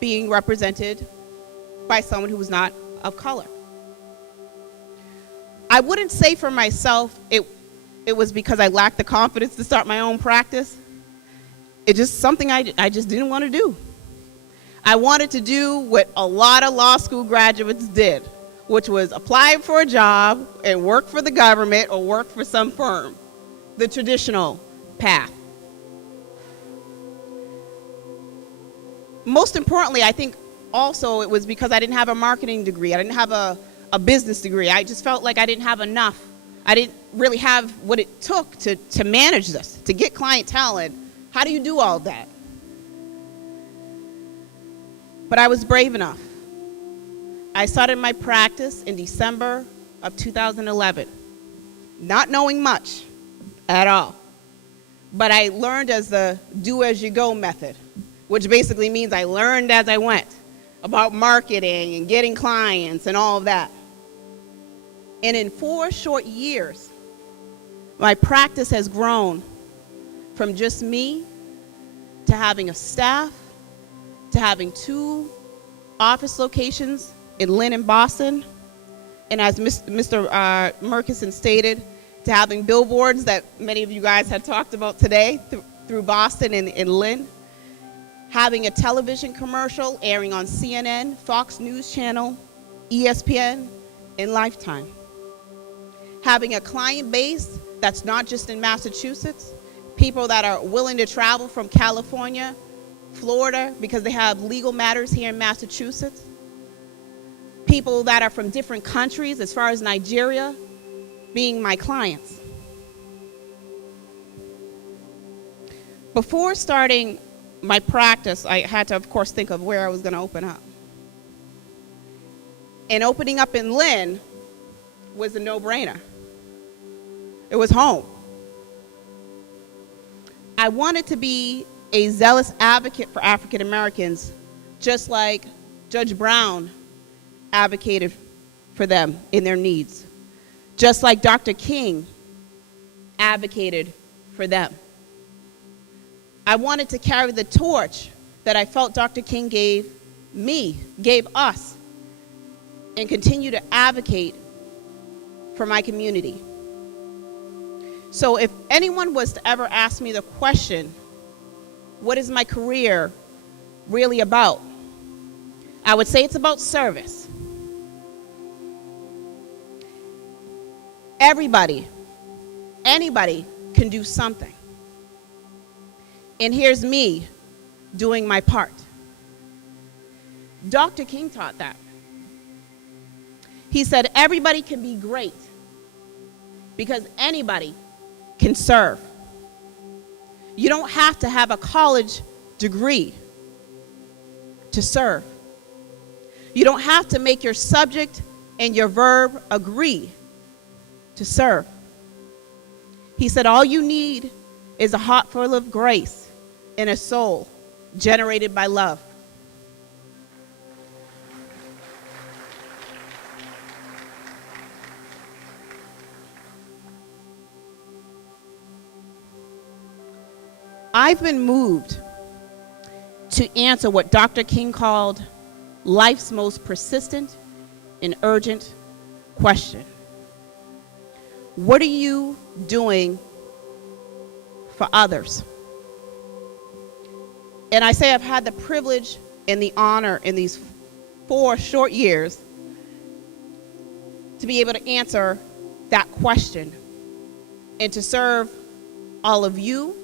being represented by someone who is not of color. I wouldn't say for myself it was because I lacked the confidence to start my own practice. It's just something I just didn't want to do. I wanted to do what a lot of law school graduates did, which was apply for a job and work for the government or work for some firm, the traditional path. Most importantly, I think also it was because I didn't have a marketing degree. I didn't have a business degree. I just felt like I didn't have enough. I didn't really have what it took to manage this, to get clientele, and how do you do all that? But I was brave enough. I started my practice in December of 2011, not knowing much at all. But I learned as the do-as-you-go method, which basically means I learned as I went about marketing and getting clients and all of that. And in 4 short years, my practice has grown from just me to having a staff, to having 2 office locations in Lynn and Boston, and as Mr. Murkison stated, to having billboards that many of you guys had talked about today through Boston and Lynn, having a television commercial airing on CNN, Fox News Channel, ESPN, and Lifetime. Having a client base that's not just in Massachusetts, people that are willing to travel from California, Florida, because they have legal matters here in Massachusetts. People that are from different countries, as far as Nigeria, being my clients. Before starting my practice, I had to, of course, think of where I was going to open up. And opening up in Lynn was a no-brainer. It was home. I wanted to be a zealous advocate for African Americans, just like Judge Brown advocated for them in their needs, just like Dr. King advocated for them. I wanted to carry the torch that I felt Dr. King gave us, and continue to advocate for my community. So if anyone was to ever ask me the question, what is my career really about? I would say it's about service. Everybody, anybody can do something. And here's me doing my part. Dr. King taught that. He said everybody can be great because anybody can serve. You don't have to have a college degree to serve. You don't have to make your subject and your verb agree to serve. He said all you need is a heart full of grace and a soul generated by love. I've been moved to answer what Dr. King called life's most persistent and urgent question. What are you doing for others? And I say I've had the privilege and the honor in these 4 short years to be able to answer that question and to serve all of you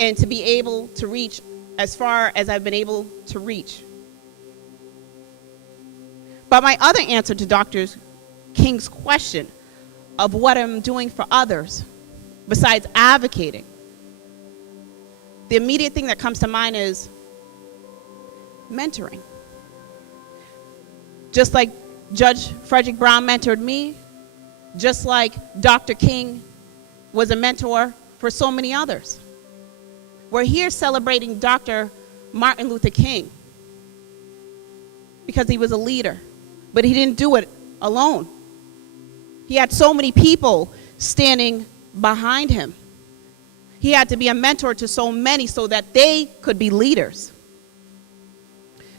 and to be able to reach as far as I've been able to reach. But my other answer to Dr. King's question of what I'm doing for others, besides advocating, the immediate thing that comes to mind is mentoring. Just like Judge Frederick Brown mentored me, just like Dr. King was a mentor for so many others. We're here celebrating Dr. Martin Luther King because he was a leader, but he didn't do it alone. He had so many people standing behind him. He had to be a mentor to so many so that they could be leaders.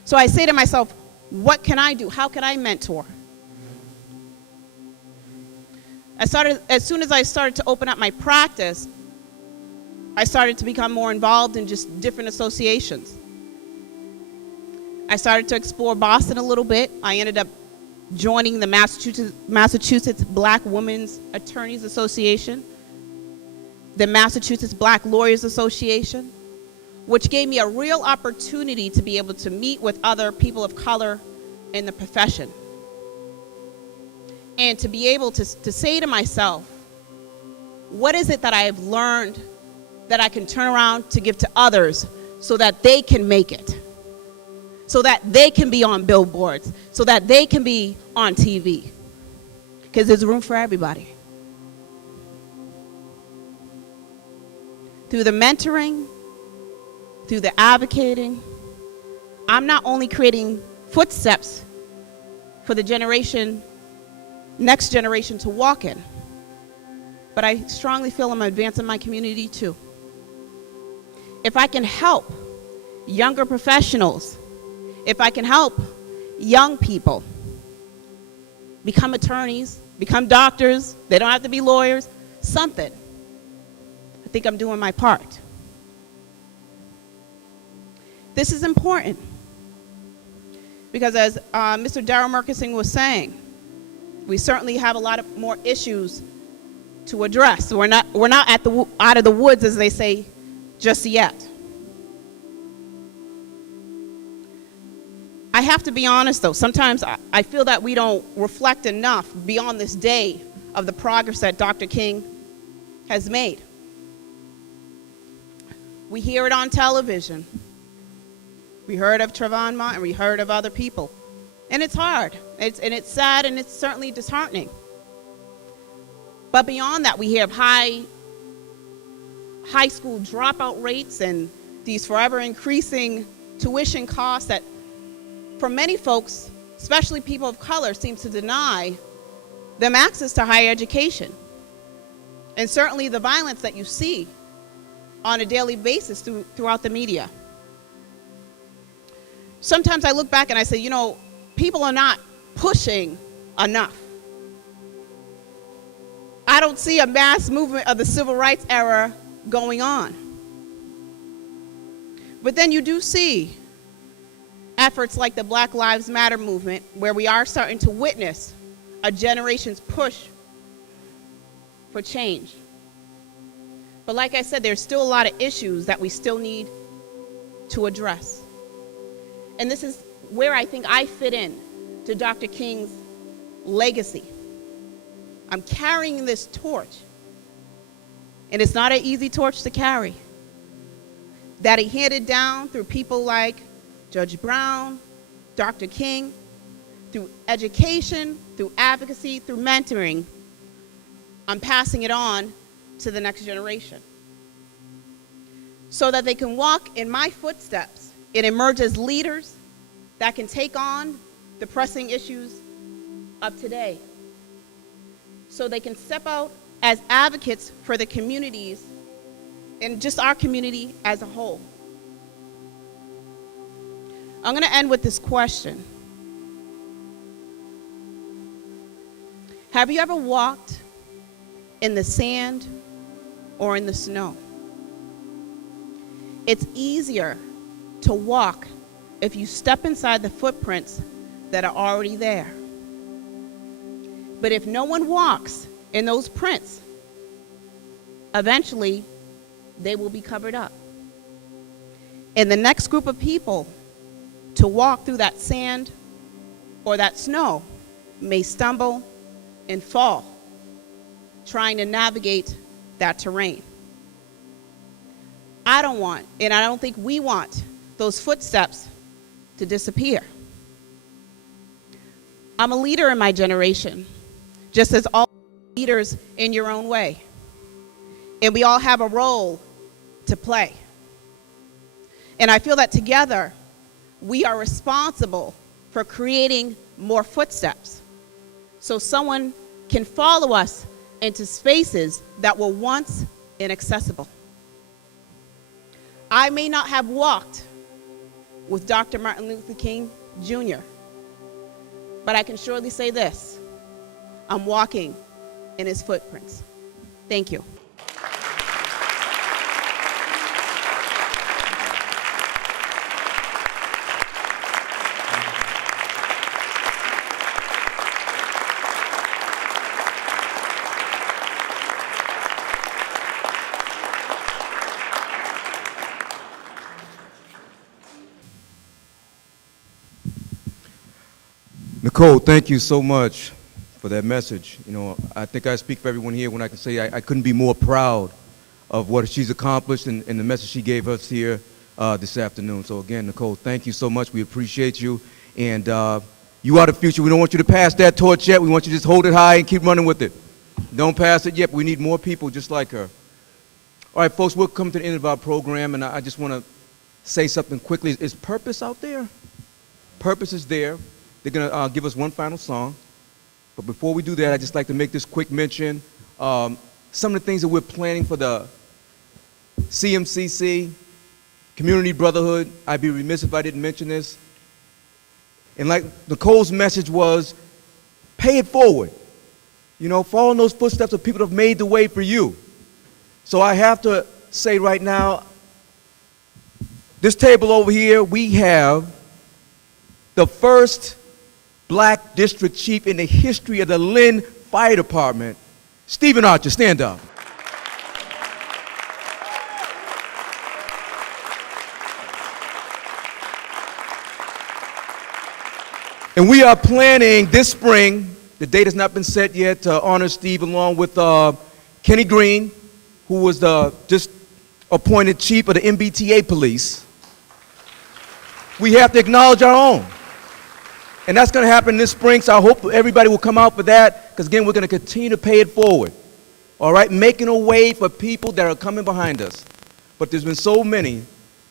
So I say to myself, what can I do? How can I mentor? As soon as I started to open up my practice, I started to become more involved in just different associations. I started to explore Boston a little bit. I ended up joining the Massachusetts Black Women's Attorneys Association, the Massachusetts Black Lawyers Association, which gave me a real opportunity to be able to meet with other people of color in the profession. And to be able to say to myself, what is it that I have learned that I can turn around to give to others so that they can make it, so that they can be on billboards, so that they can be on TV, because there's room for everybody. Through the mentoring, through the advocating, I'm not only creating footsteps for the next generation to walk in, but I strongly feel I'm advancing my community too. If I can help younger professionals, if I can help young people become attorneys, become doctors, they don't have to be lawyers, something, I think I'm doing my part. This is important because as Mr. Darryl Murkison was saying, we certainly have a lot of more issues to address. We're not out of the woods, as they say, just yet. I have to be honest, though. Sometimes I feel that we don't reflect enough beyond this day of the progress that Dr. King has made. We hear it on television. We heard of Trayvon Martin. We heard of other people. And it's hard. It's sad, and it's certainly disheartening. But beyond that, we hear of high school dropout rates and these forever increasing tuition costs that, for many folks, especially people of color, seems to deny them access to higher education. And certainly the violence that you see on a daily basis throughout the media. Sometimes I look back and I say, you know, people are not pushing enough. I don't see a mass movement of the civil rights era going on. But then you do see efforts like the Black Lives Matter movement, where we are starting to witness a generation's push for change. But like I said, there's still a lot of issues that we still need to address. And this is where I think I fit in to Dr. King's legacy. I'm carrying this torch. And it's not an easy torch to carry. That he handed down through people like Judge Brown, Dr. King, through education, through advocacy, through mentoring. I'm passing it on to the next generation so that they can walk in my footsteps and emerge as leaders that can take on the pressing issues of today, so they can step out as advocates for the communities and just our community as a whole. I'm going to end with this question. Have you ever walked in the sand or in the snow? It's easier to walk if you step inside the footprints that are already there. But if no one walks in those prints, eventually they will be covered up. And the next group of people to walk through that sand or that snow may stumble and fall, trying to navigate that terrain. I don't want, and I don't think we want, those footsteps to disappear. I'm a leader in my generation, just as all leaders in your own way. And we all have a role to play. And I feel that together, we are responsible for creating more footsteps so someone can follow us into spaces that were once inaccessible. I may not have walked with Dr. Martin Luther King Jr., but I can surely say this: I'm walking in his footprints. Thank you. Nicole, thank you so much for that message. You know, I think I speak for everyone here when I can say I couldn't be more proud of what she's accomplished and the message she gave us here this afternoon. So again, Nicole, thank you so much. We appreciate you. And you are the future. We don't want you to pass that torch yet. We want you to just hold it high and keep running with it. Don't pass it yet. We need more people just like her. All right, folks, we'll come to the end of our program, and I just want to say something quickly. Is Purpose out there? Purpose is there. They're going to give us one final song. But before we do that, I'd just like to make this quick mention. Some of the things that we're planning for the CMCC, Community Brotherhood. I'd be remiss if I didn't mention this. And like Nicole's message was, pay it forward. You know, follow in those footsteps of people that have made the way for you. So I have to say right now, this table over here, we have the first black district chief in the history of the Lynn Fire Department. Stephen Archer, stand up. And we are planning this spring, the date has not been set yet, to honor Steve along with Kenny Green, who was the just appointed chief of the MBTA police. We have to acknowledge our own. And that's going to happen this spring, so I hope everybody will come out for that, because again, we're going to continue to pay it forward. All right, making a way for people that are coming behind us. But there's been so many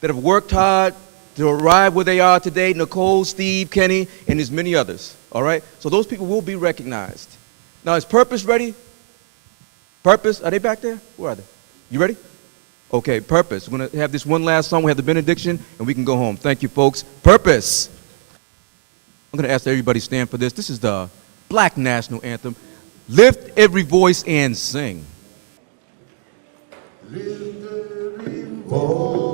that have worked hard to arrive where they are today: Nicole, Steve, Kenny, and there's many others. All right, so those people will be recognized. Now, is Purpose ready? Purpose, are they back there? Where are they? You ready? Okay, Purpose. We're going to have this one last song. We have the benediction, and we can go home. Thank you, folks. Purpose. I'm going to ask everybody to stand for this. This is the Black National Anthem. Lift every voice and sing. Lift every voice.